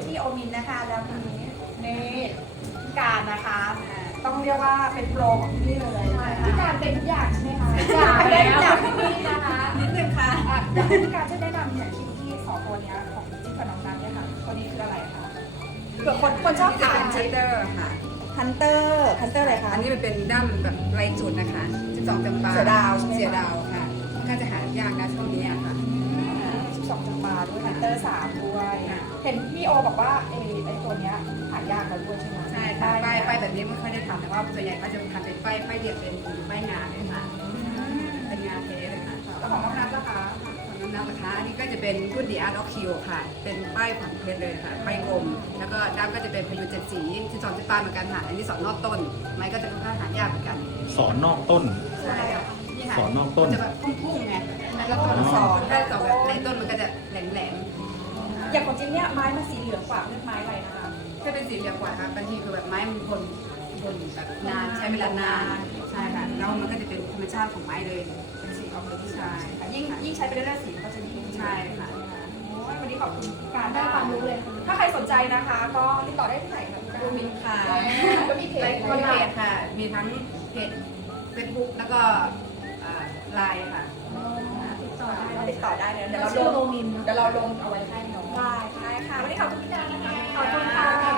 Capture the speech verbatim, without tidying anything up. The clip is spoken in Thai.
ที่โอมินนะคะแล้วทีนี้นี่การนะคะต้องเรียกว่าเป็นโปรของที่นี่เลยพี่การเป็นทุกอย่างใช่ไหมคะอยากได้ทุกอย่างที่นี่นะคะนิดนึงค่ะอยากให้พี่การช่วยแนะนำเนี่ยคิวที่สองตัวนี้ของจิ๊บกับน้องนัทเนี่ยค่ะตัวนี้คืออะไรคะเผื่อคนคนชอบทานฮันเตอร์ค่ะฮันเตอร์ฮันเตอร์อะไรคะอันนี้มันเป็นด้ามแบบไรจุดนะคะสิบสองจำปาเสือดาวใช่ไหมคะเสือดาวค่ะค่อนข้างจะหายากนะช่วงนี้อะค่ะสิบสองจำปาด้วยฮันเตอร์สามด้วยค่ะเห็นพี่โอบอกว่าไอ้ไอ้ตัวเนี้ยหายากแล้วด้วยใช่ไหมใช่ค่ะป้ายป้ายแบบนี้ไม่ค่อยได้ทำแต่ว่าส่วนใหญ่ก็จะทำเป็นป้ายป้ายเดี่ยวเป็นป้ายงานเลยค่ะเป็นงานเทเลยค่ะแล้วของน้องนัทล่ะคะของน้ำนะคะอันนี้ก็จะเป็นรุ่น The Art of Kill ค่ะ เป็นป้ายผังเพชรเลยค่ะป้ายกลมแล้วก็ด้ามก็จะเป็นพยูนเจ็ดสีสิบสองจำปาเหมือนกันค่ะอันนี้สอนนอกต้นไม้ก็จะค่อนข้างหายากเหมือนกันสอนนอกต้นใช่ค่ะนี่ค่ะสอนนอกต้นจะแบบพุ่งๆไงแล้วก็ต้นสอนถ้าสอนแบบในต้นมันก็จะแหลมๆอย่างของจิ๊บเนี่ยไม้มันสีเหลืองกว่าเลือกไม้อะไรนะคะถ้าเป็นสีเหลืองกว่าค่ะบางทีคือแบบไม้มันทนทนแบบนานใช้เวลานานใช่ค่ะแล้วมันก็จะเป็นธรรมชาติของไม้เลยเป็นสีออกเหลืองใช่ค่ะยิ่งยิ่งใช้ไปเรื่อยๆสีมันก็จะยิ่งใช่ค่ะโอ้ยวันนี้ขอบคุณการได้ความรู้เลย ถ้าใครสนใจนะคะ ก็ติดต่อได้ที่ไหนแบบก็มีค่ะก็มีเพจก็มีเพจค่ะ มีทั้งเพจเฟซบุ๊กแล้วก็ไลน์ค่ะติดต่อได้ติดต่อได้เลยเดี๋ยวเราชื่อลโรง มินเดี๋ยวเราลงเอาไว้ให้น้องได้ได้ค่ะวันนี้ขอบคุณพี่การนะคะขอบคุณค่ะ